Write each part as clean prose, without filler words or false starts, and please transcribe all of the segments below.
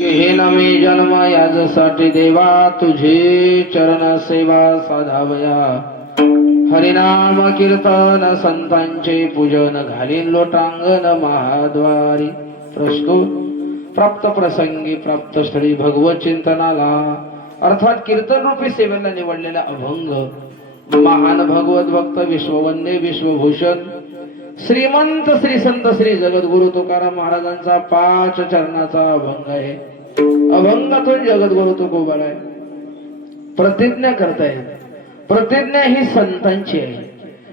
हे नवे जन्म याजसाठी देवा तुझे चरण सेवा साधावया. हरिनाम कीर्तन संतांचे पूजन घालीन लोटांगण महाद्वारी. प्रस्तुत प्राप्त प्रसंगी प्राप्त स्थळी भगवत चिंतनाला अर्थात कीर्तन रूपी सेवेला निवडलेला अभंग महान भगवत भक्त विश्ववंदे विश्वभूषण श्रीमंत श्री संत श्री जगद्गुरु तुकाराम महाराजांचा 5 चरणाचा अभंग आहे. अभंगातून जगद्गुरु तुकोबार आहे. प्रतिज्ञा करताय. प्रतिज्ञा ही संतांची आहे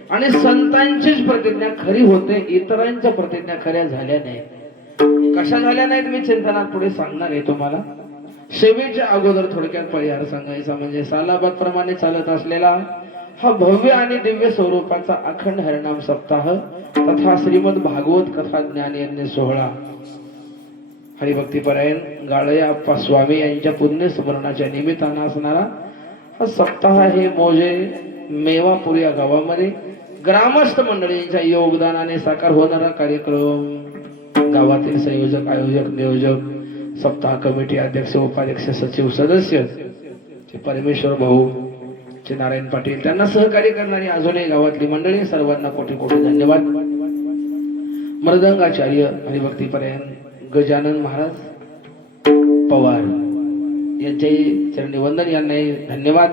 आणि संतांचीच प्रतिज्ञा खरी होते. इतरांच्या प्रतिज्ञा खऱ्या झाल्या नाहीत. कशा झाल्या नाहीत मी चिंतनात पुढे सांगणार आहे तुम्हाला. सेवेच्या अगोदर थोडक्यात परिहार सांगायचा म्हणजे सालाबाद प्रमाणे चालत असलेला हा भव्य आणि दिव्य स्वरूपाचा अखंड हरिनाम सप्ताह तथा श्रीमद भागवत कथा ज्ञान यज्ञ सोहळा हरिभक्तीपरायण गाळया आप्पा स्वामी यांच्या पुण्य स्मरणाच्या निमित्तानं असणारा हा सप्ताह हे मोजे मेवापूर या गावामध्ये ग्रामस्थ मंडळींच्या योगदानाने साकार होणारा कार्यक्रम. गावातील संयोजक आयोजक नियोजक सप्ताह कमिटी अध्यक्ष उपाध्यक्ष सचिव सदस्य परमेश्वर भाऊ नारायण पाटील त्यांना सहकार्य करणारी अजूनही गावातली मंडळी सर्वांना कोटी कोटी धन्यवाद. मृदंगाचार्य हरिभक्तीपर्यंत गजानन महाराज पवार यांच्याही चरणी वंदन यांनाही धन्यवाद.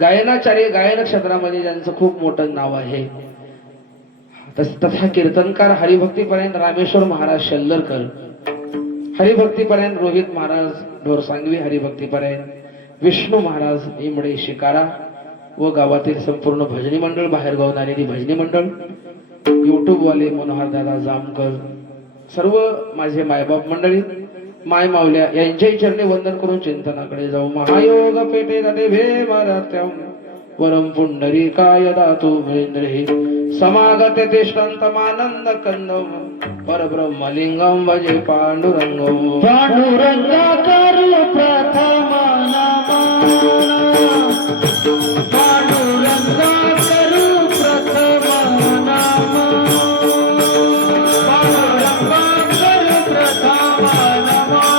गायनाचार्य गायन क्षेत्रामध्ये ज्यांचं खूप मोठं नाव आहे तथा कीर्तनकार हरिभक्तीपर्यंत रामेश्वर महाराज शल्लरकर हरिभक्तीपर्यंत रोहित महाराज ढोरसांगवी हरिभक्तीपर्यंत विष्णू महाराज इमडे शिकारा व गावातील संपूर्ण भजनी मंडळ बाहेरगावून आलेली भजनी मंडळ युट्यूब वाले मनोहर दादा जामकर सर्व माझे मायबाप मंडळी माय मावल्या यांच्याही चरणी वंदन करून चिंतनाकडे जाऊ. महायोग पेटे दे भे मारात्यम वरम पुंडरीकाय दातु महेंद्रे समागते तिष्ठन्तमानंद कंदम परब्रह्मलिंगम भजे पांडुरंगम. पांडुरंगा करू प्रथम नमन पांडुरंगा करू प्रथम नमन पांडुरंगा करू प्रथम नमन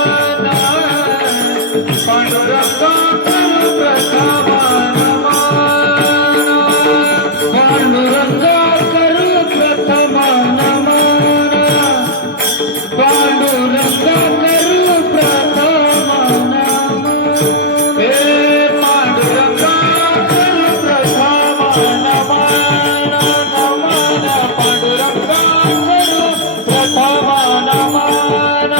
पांडुरंगा करू प्रथम नमन पांडुरंगा करू प्रथम नमन पांडुरंगा करू प्रथम नमन. हे पांडुरंगा करू प्रथम नमन नमन पांडुरंगा करू प्रथम नमन.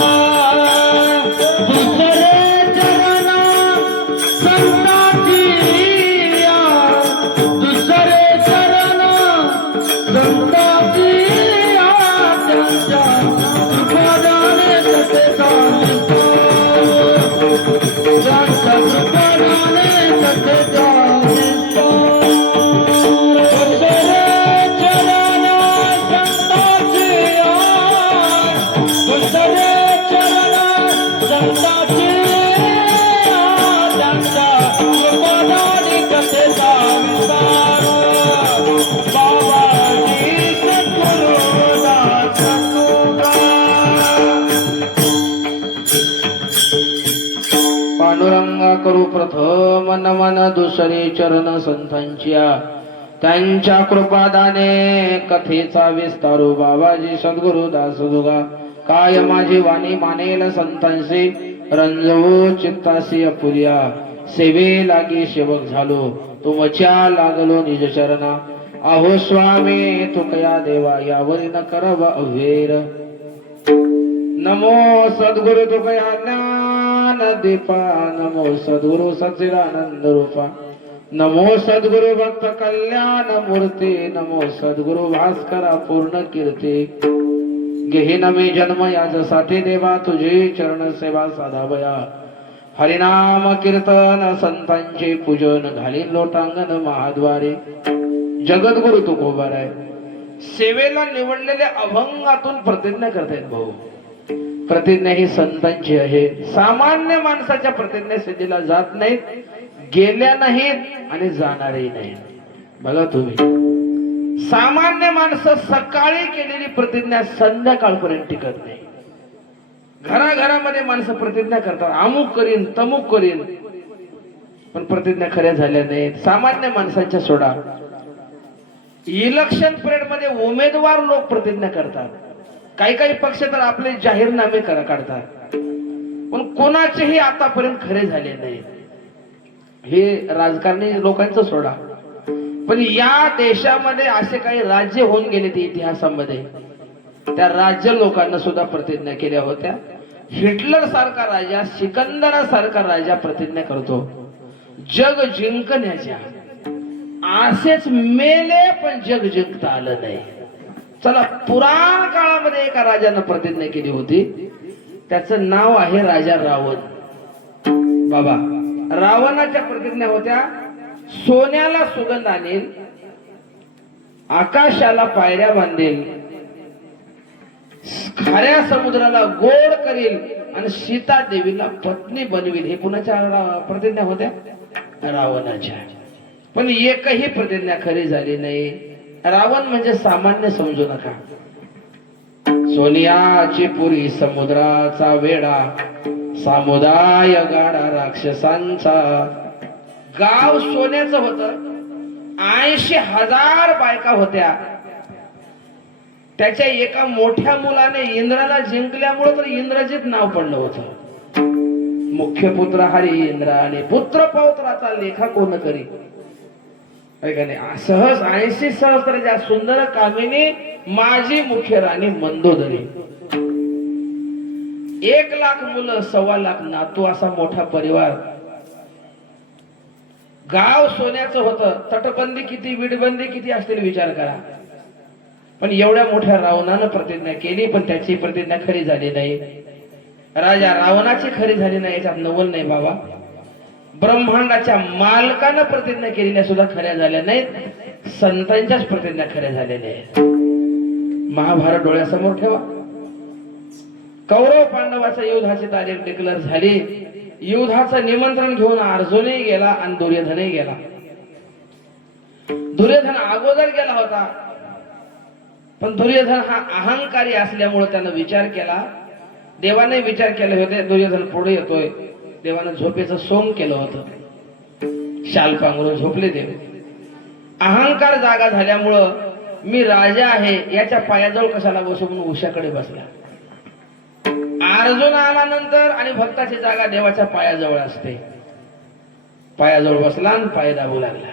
दुसरे चरण संतांची दुसरे चरण संतांची त्यांच्या कृपादाने तसे चालितो त्यांच्या कृपादाने तसे चालितो. दुसरे चरण संतांची दुसरे चरण संतांची त्यांच्या कृपादाने तसे चालितो. बाबाजी सद्गुरुदास पांडुरंगा करू प्रथम नमन दुसरे चरण संतांच्या त्यांच्या कृपादाने कथेचा विस्तारू बाबाजी सद्गुरु दासोगा. काय माझी वाणी मानेल संतांशी रंजवू चित्तासी अपुर्या सेवे लागी सेवक झालो तुमच्या लागलो निज चरणा. अहो स्वामी तुकया देवा यावरी न करव अवेर. नमो सद्गुरु तुकया ज्ञान दीपा नमो सद्गुरु सच्चिदानंद रूपा नमो सद्गुरु भक्त कल्याण मूर्ती नमो सद्गुरु भास्करा पूर्ण कीर्ती. गेही नवे जन्म याजसाठी देवा तुझे चरण सेवा साधावया. हरिनाम कीर्तन संतांचे पूजन घालीन लोटांगण महाद्वारे. जगद्गुरु तुकोबार आहे. सेवेला निवडलेल्या अभंगातून प्रतिज्ञा करतायत भाऊ. प्रतिज्ञा ही संतांची आहे. सामान्य माणसाच्या प्रतिज्ञा सिद्धीला जात नाहीत, गेल्या नाहीत आणि जाणारही नाहीत. बघा तुम्ही सामान्य माणसं सकाळी केलेली प्रतिज्ञा संध्याकाळपर्यंत टिकत नाही. घराघरामध्ये माणसं प्रतिज्ञा करतात, अमुक करीन तमुक करीन, पण प्रतिज्ञा खऱ्या झाल्या नाहीत. सामान्य माणसांच्या सोडा, इलेक्शन परेड मध्ये उमेदवार लोक प्रतिज्ञा करतात. काही काही पक्ष तर आपले जाहीरनामे काढतात, पण कोणाचेही आतापर्यंत खरे झाले नाही. हे राजकारणी लोकांचं सोडा, पण या देशामध्ये असे काही राज्य होऊन गेले ते इतिहासामध्ये, त्या राज्य लोकांना सुद्धा प्रतिज्ञा केल्या होत्या. हिटलर सारखा राजा, सिकंदरा सारखा राजा प्रतिज्ञा करतो जग जिंकण्याच्या, असेच मेले पण जग जिंकता आलं नाही. चला, पुराण काळामध्ये एका राजानं प्रतिज्ञा केली होती, त्याचं नाव आहे राजा रावण. बाबा, रावणाच्या प्रतिज्ञा होत्या, सोन्याला सुगंध आणेल, आकाशाला पायऱ्या बांधेल, खाऱ्या समुद्राला गोड करील आणि सीता देवीला पत्नी बनविल. हे कुणाच्या प्रतिज्ञा होत्या? रावणाच्या. पण एकही प्रतिज्ञा खरी झाली नाही. रावण म्हणजे सामान्य समजू नका. सोनियाची पुरी समुद्राचा वेडा, समुदाय गाडा राक्षसांचा. गाव सोन्याचं होतं, 80,000 बायका होत्या. त्याच्या एका मोठ्या मुलाने इंद्राला जिंकल्यामुळे तर इंद्रजित नाव पडलं होतं. मुख्य पुत्र हरी इंद्र आणि पुत्र पौत्राचा लेखा कोण करी. सहज 80 सहस्राच्या सुंदर कामिनी माझी मुख्य राणी मंदोदरी. 1,00,000 मुलं, 1,25,000 नातू, असा मोठा परिवार. गाव सोन्याचं होतं. तटबंदी किती, विडबंदी किती असतील विचार करा. पण एवढ्या मोठ्या रावणानं प्रतिज्ञा केली, पण त्याची प्रतिज्ञा खरी झाली नाही. राजा रावणाची खरी झाली नाही याच्यात नवल नाही बाबा. ब्रह्मांडाच्या मालकानं प्रतिज्ञा केलेल्या सुद्धा खऱ्या झाल्या नाहीत. संतांच्याच प्रतिज्ञा खऱ्या झालेल्या आहेत. महाभारत डोळ्यासमोर ठेवा. कौरव पांडवाच्या युद्धाची तारीख डिक्लेअर झाली. युद्धाचं निमंत्रण घेऊन अर्जुनही गेला आणि दुर्योधनही गेला. दुर्योधन अगोदर गेला होता, पण दुर्योधन हा अहंकारी असल्यामुळे त्यानं विचार केला. देवाने विचार केले होते, दुर्योधन पुढे येतोय. देवानं झोपेचं सोंग केलं होतं, शाल पांघरून झोपले देव. अहंकार जागा झाल्यामुळं मी राजा आहे याच्या पायाजवळ कशाला बसू म्हणून उशाकडे बसला. अर्जुन आल्यानंतर आणि भक्ताची जागा देवाच्या पायाजवळ असते. पायाजवळ बसला आणि पाय दाबू लागला.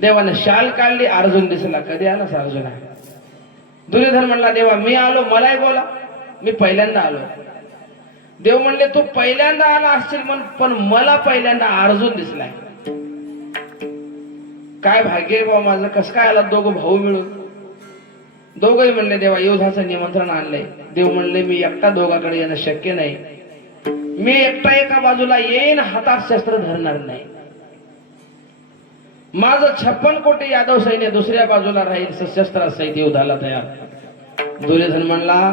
देवानं शाल काढली, अर्जुन दिसला. कधी आलास अर्जुना? दुर्योधन म्हणला, देवा मी आलो, मलाही बोला, मी पहिल्यांदा आलो. देव म्हणले, तू पहिल्यांदा आला असशील पण मला पहिल्यांदा अर्जुन दिसलाय. काय भाग्य बाबा माझं, कसं काय आला दोघं भाऊ मिळून. दोघही म्हणले, देवा युद्धाचं निमंत्रण आणलंय. देव म्हणले, मी एकटा दोघाकडे येणं शक्य नाही. मी एकटा एका बाजूला येईन, हातात शस्त्र धरणार नाही. माझं 56 कोटी यादव सैन्य दुसऱ्या बाजूला राहील, सशस्त्र सहित युद्धाला तयार. दुर्योधन म्हणला,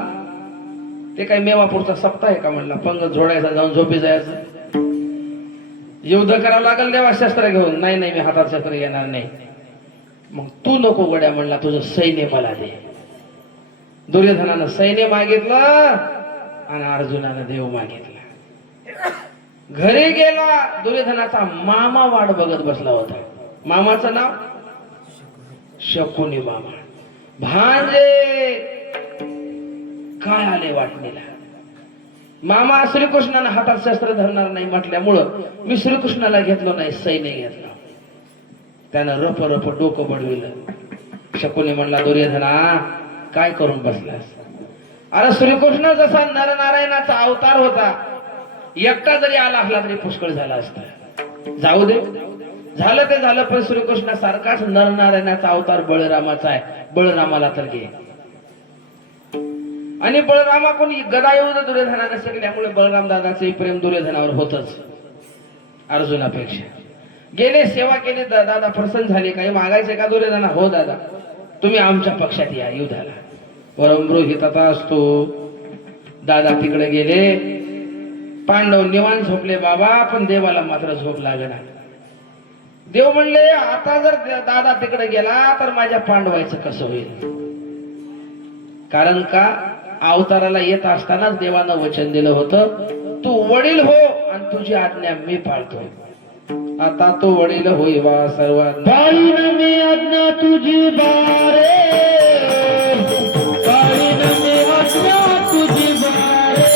ते काय मेवापूरचा सप्ताह आहे का म्हणला, पंग जोडायचा, जाऊन झोपी जायचं. युद्ध करावं लागेल देवा शस्त्र घेऊन. नाही नाही, मी हातात शस्त्र घेणार नाही. मग तू नको गड्या म्हणला, तुझं सैन्य मला दे. दुर्योधनानं सैन्य मागितलं आणि अर्जुनानं देव मागितला. घरी गेला. दुर्योधनाचा मामा वाट बघत बसला होता. मामाचं नाव शकुनी मामा. भांजे काय आले वाटणीला. मामा श्रीकृष्णानं हातात शस्त्र धरणार नाही म्हटल्यामुळं मी श्रीकृष्णाला घेतलो नाही, सैन्य घेतलं. त्यानं रप रप डोकं बडविलं. शकुनी म्हणला, दुर्योधना काय करून बसलास? अरे श्रीकृष्ण जसा नरनारायणाचा अवतार होता, एकटा जरी आला असला तरी पुष्कळ झाला असता. जाऊ दे, झालं ते झालं. पण श्रीकृष्ण सारखाच नरनारायणाचा अवतार बळरामाचा आहे. बळरामाला तर घे. आणि बळरामाकडून गदा येऊन दुर्योधनाने शिकल्यामुळे बळराम दादाचे प्रेम दुर्योधनावर होतच अर्जुनापेक्षा. गेले, सेवा केली, दादा प्रसन्न झाले. काही मागायचे का दुर्योधना? हो दादा, तुम्ही आमच्या पक्षात या युद्धाला. परमबृहितता असतो. दादा तिकडे गेले. पांडव निवांत झोपले बाबा, पण देवाला मात्र झोप लागला. देव म्हणले, आता जर दादा तिकडे गेला तर माझ्या पांडवायचं कसं होईल? कारण का अवताराला येत असतानाच देवानं वचन दिलं होतं, तू वडील हो आणि तुझी आज्ञा मी पाळतो. आता तो वडील होईवा सर्वांना. पाळीन मी आज्ञा तुझी बारे, पाळीन मी आज्ञा तुझी बारे,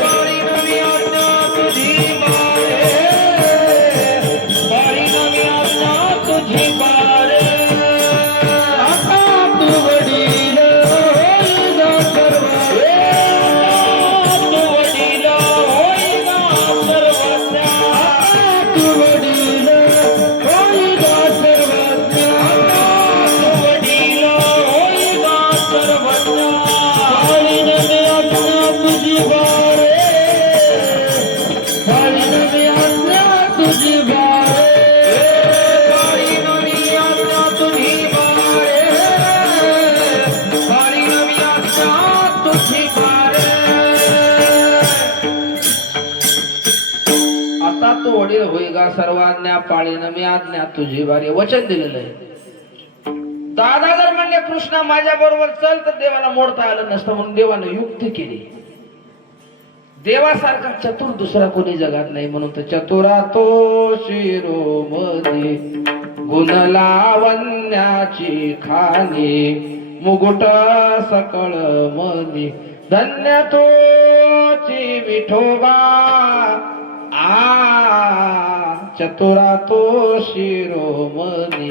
पाळीन मी आज्ञा तुझी बारे, पाळीन मी आज्ञा तुझी बारे. आता तू वडील होईना सर्वांना, तू वडील होईना सर्वांना, तू वडील होईना सर्वांना, तू वडील होईना सर्वांना. पाळीन मी आज्ञा तुझी बारे, पाळीन मी आज्ञा तुझी बारे, पाळीन मी आज्ञा तुझी बारे, पाळीन मी आज्ञा तुझी बारे. आता तो वडील होईगा सर्वांना, पाळीन मी आज्ञा तुझी बारी. वचन दिलेलं आहे. दादा जर म्हणले कृष्णा माझ्या बरोबर चल, तर देवाला मोडता आलं नसतं, म्हणून देवानं युक्ती केली. देवासारखा चतुर दुसरा कोणी जगात नाही, म्हणून तर चतुरा तो शिरोमणी, गुण लावण्याची खाणी, मुकुट सकळ मनी, धन्य तोची विठोबा. चतुरा तो शिरोमणी.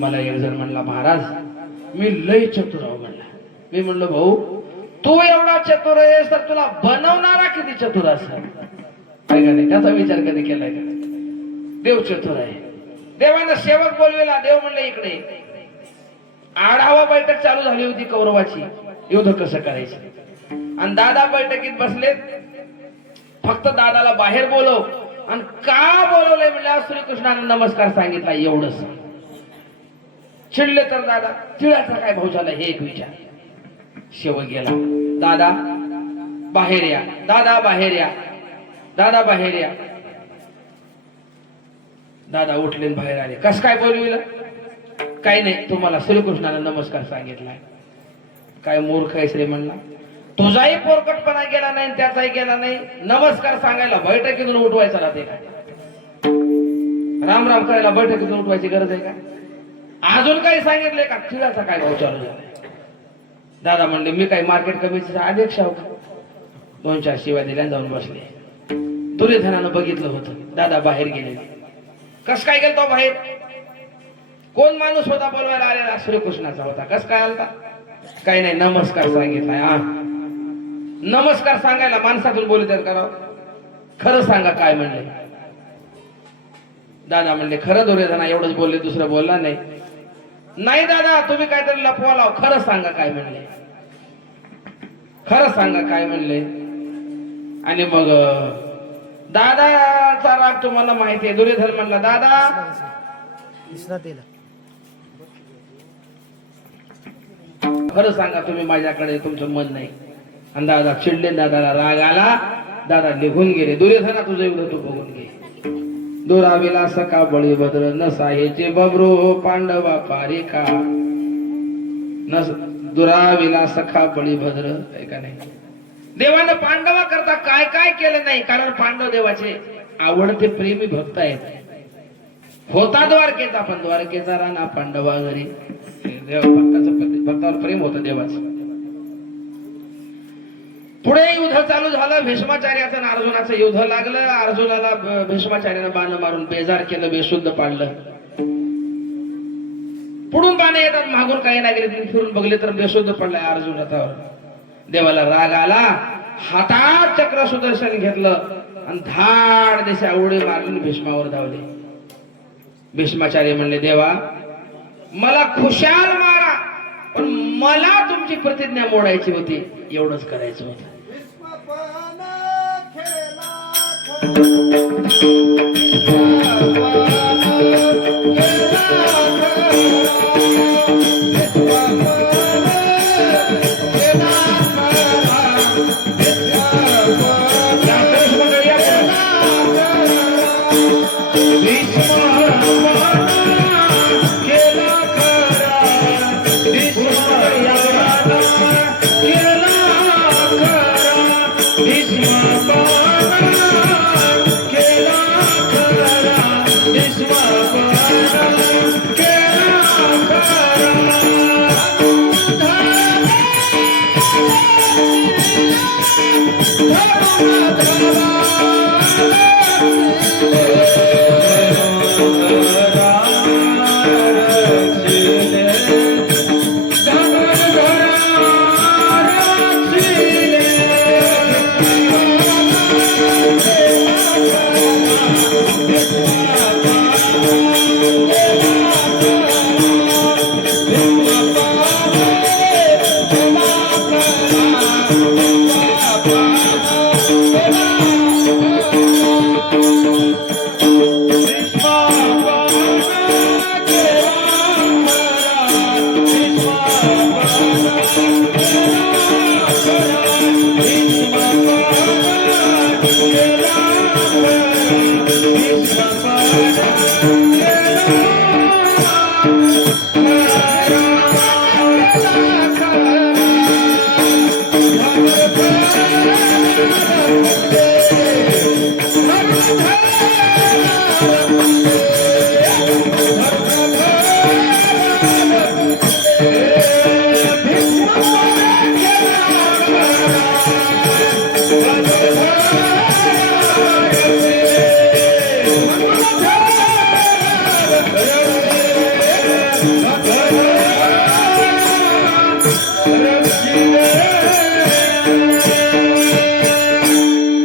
मला एक जण म्हणला, महाराज मी लय चतुर आहो म्हणला. मी म्हणलं भाऊ तू एवढा चतुर आहेस तर तुला बनवणारा किती चतुर असेल, काय का नाही? त्याचा विचार कधी केलाय का? देव चतुर आहे. देवानं सेवक बोलवेला. देव म्हणलं इकडे. आढावा बैठक चालू झाली होती कौरवाची, युद्ध कसं करायचं. आणि दादा बैठकीत बसले. फक्त दादाला बाहेर बोलव. आणि का बोलवलंय म्हणलं, श्रीकृष्णाने नमस्कार सांगितला एवढंच. चिडले तर दादा, तिळाचा काय भाऊ झाला हे एक विचार. शेवट गेला. दादा बाहेर या, दादा बाहेर या, दादा बाहेर या. दादा उठले बाहेर आले. कस काय बोलविलं? काही नाही, तुम्हाला श्रीकृष्णाने नमस्कार सांगितलाय. काय मूर्ख आहेस रे म्हणला. तुझाही पोरकटपणा गेला नाही, त्याचाही गेला नाही. नमस्कार सांगायला बैठकीतून उठवायचा राहते का? राम राम करायला बैठकीतून उठवायची गरज आहे का? अजून काही सांगितलंय का? तिळाचा काय भाव चालू झालाय? दादा म्हणले मी काही मार्केट कमिटीचा अध्यक्ष आहो. 2-4 शिवाय दिल्या जाऊन बसले. दुर्योधनानं बघितलं होतं. दादा बाहेर गेले. कस काय गेलतो बाहेर? कोण माणूस होता बोलवायला आलेला? श्रीकृष्णाचा होता. कस काय आलता? काही नाही, नमस्कार सांगितलाय. नमस्कार सांगायला माणसातून बोलत करावं. खरं सांगा काय म्हणले? दादा म्हणले खरं दुर्योधना एवढंच बोलले, दुसरं बोलला नाही. नाही दादा तुम्ही काहीतरी लपवा लाव. खरं सांगा काय म्हणले? खरं सांगा काय म्हणले? आणि मग दादाचा राग तुम्हाला माहिती आहे. दुर्योधन म्हणला दादा खरं सांगा तुम्ही माझ्याकडे तुमचं मन नाही. आणि दादा चिडले. दादाला राग आला. दादा निघून गेले. दुर्योधना तुझं एवढं तू बघून घे. दुराविला सका बळीभद्र न साहेचे बबरो पांडवा पारिका. न दुराविला सखा बळीभद्र आहे का नाही? देवानं पांडवा करता काय काय केलं नाही, कारण पांडव देवाचे आवडते प्रेमी भक्त आहेत. होता द्वारकेचा, पण द्वारकेचा राणा पांडवा घरी. भक्तावर प्रेम होतं देवाचं. पुढे युद्ध चालू झालं. भीष्माचार्याचं आणि अर्जुनाचं युद्ध लागलं. अर्जुनाला भीष्माचार्यानं बाण मारून बेजार केलं, बेशुद्ध पाडलं. पुढून बाण येतात, मागून काही नाही गेले. फिरून बघले तर बेशुद्ध पडलाय अर्जुन रथावर. देवाला राग आला. हातात चक्र सुदर्शन घेतलं आणि धाड देशा उडी मारली, भीष्मावर धावले. भीष्माचार्य म्हणले देवा मला खुशाल मारा, पण मला तुमची प्रतिज्ञा मोडायची होती, एवढंच करायचं होतं.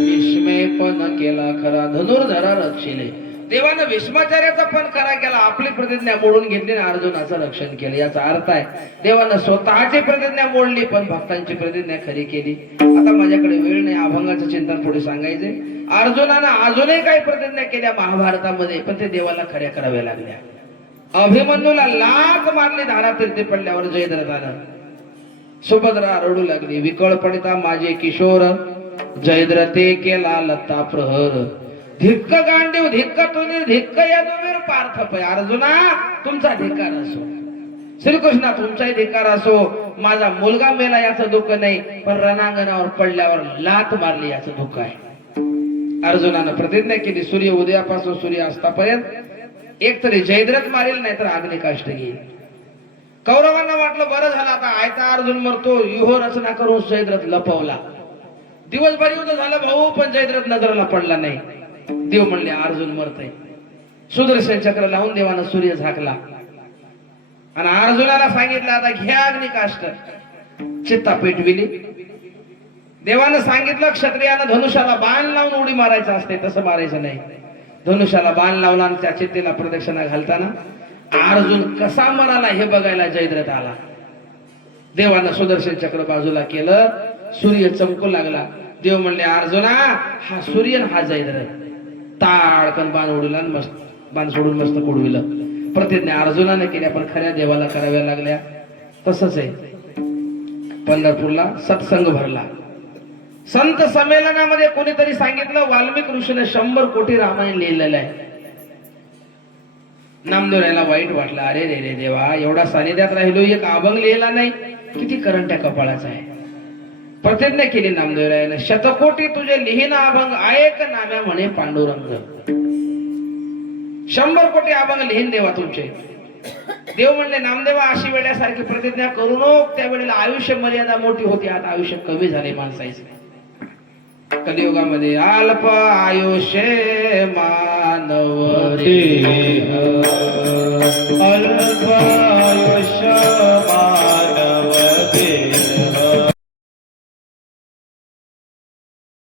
भीष्मे पण केला खरा धनुर्धरा रक्षिले. देवानं भीष्माचार्याचा पण खरा केला, आपली प्रतिज्ञा मोडून घेतली आणि अर्जुनाचं रक्षण केलं. याचा अर्थ आहे देवानं स्वतःची प्रतिज्ञा मोडली पण भक्तांची प्रतिज्ञा खरी केली. आता माझ्याकडे वेळ नाही, अभंगाचं चिंतन पुढे सांगायचे. अर्जुनानं अजूनही काही प्रतिज्ञा केल्या महाभारतामध्ये, पण ते देवाला खऱ्या कराव्या लागल्या. अभिमन्यूला लाथ मारली धारा तीर्थी पडल्यावर जयद्रथानं. सुभद्रा रडू लागली, विकळ पडिता माझे किशोर, जयद्रथे केला लत्ता प्रहर. धिक्क गांडीव धिक्क तुनी धिक्क यदुवीर पार्थ पै. अर्जुना तुमचा धिक्कार असो, श्रीकृष्णा तुमचाही धिक्कार असो. माझा मुलगा मेला याचं दुःख नाही, पण रणांगणावर पडल्यावर लाथ मारली याचं दुःख आहे. अर्जुनानं प्रतिज्ञा केली, सूर्य उदयापासून सूर्य अस्तापर्यंत एक तरी जयद्रथ मारेल, नाही तर अग्निकाष्ट घेईल. कौरवांना वाटलं बरं झालं आता आयता अर्जुन मरतो, व्यूह रचना करून जयद्रथ लपवला. दिवसभर युद्ध झालं भाऊ, पण जयद्रथ नजरला पडला नाही. देव म्हणले अर्जुन मरतय. सुदर्शन चक्र लावून देवानं सूर्य झाकला आणि अर्जुनाला सांगितलं आता घ्या अग्निकाष्ट. चित्ता पेटविली. देवानं सांगितलं क्षत्रियानं धनुष्याला बाण लावून उडी मारायचं असते, तसं मारायचं नाही. धनुष्याला बाण लावला आणि त्या चित्तेला प्रदक्षिणा घालताना अर्जुन कसा मराला हे बघायला जयद्रथ आला. देवानं सुदर्शन चक्र बाजूला केलं, सूर्य चमकू लागला. देव म्हणले अर्जुना हा सूर्य हा जयद्रथ. ताळकन बाण उडवला आणि मस्त बाण सोडून मस्त उडविलं. प्रतिज्ञा अर्जुनाने केल्या पण खऱ्या देवाला कराव्या लागल्या. तसंच आहे पंढरपूरला सत्संग भरला. संत संमेलनामध्ये कोणीतरी सांगितलं वाल्मिक ऋषीने 100 कोटी रामायण लिहिलेलं आहे. नामदेव याला वाईट वाटलं, अरे रे रे देवा एवढा सानिध्यात राहिलो एक अभंग लिहिला नाही, किती करंट्या कपाळाचा आहे. प्रतिज्ञा केली नामदेवरायाने, 100 कोटी तुझे लिहिना अभंग ऐक नाम्या म्हणे पांडुरंग. 100 कोटी अभंग लिहिन देवा तुमचे. देव म्हणले नामदेवा अशी वेळ्यासारखी प्रतिज्ञा करू नको. त्यावेळेला आयुष्य मर्यादा मोठी होती, आता आयुष्य कमी झाले माणसाचे. कलियुगामध्ये अल्प आयुष्य मानव देह, अल्प